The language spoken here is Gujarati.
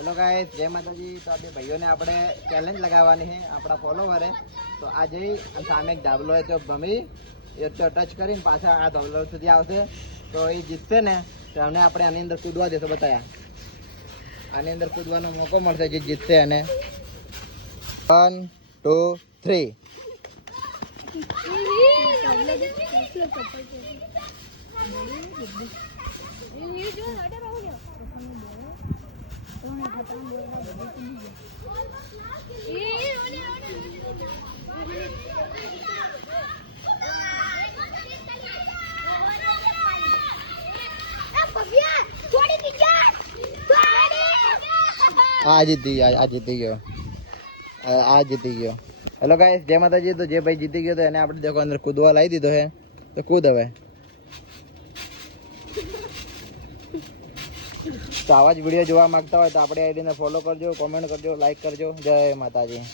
હેલો ગાઈસ, જય માતાજી। તો આ બે ભાઈઓને આપણે ચેલેન્જ લગાવવાની છે આપણા ફોલોવરે। તો આ જઈ અને સામે એક ધાબલો હોય તો ભમી એ ટચ કરીને પાછા આ ધાબલો સુધી આવશે તો એ જીતશે ને તો અમને આપણે આની અંદર કૂદવા દેશો। બતાયા આની અંદર કૂદવાનો મોકો મળશે જે જીતશે અને 1 2 3 આ જીતી ગયો। હેલો ગાઈસ, જય માતાજી। તો જે ભાઈ જીતી ગયો તો એને આપણે દેખો અંદર કૂદવા લાવી દીધો છે તો કૂદ હવે। તો આવા જ વિડીયો જોવા માંગતા હોય તો આપણી આઈડીને ફોલો કરજો, કોમેન્ટ કરજો, લાઈક કરજો। જય માતાજી।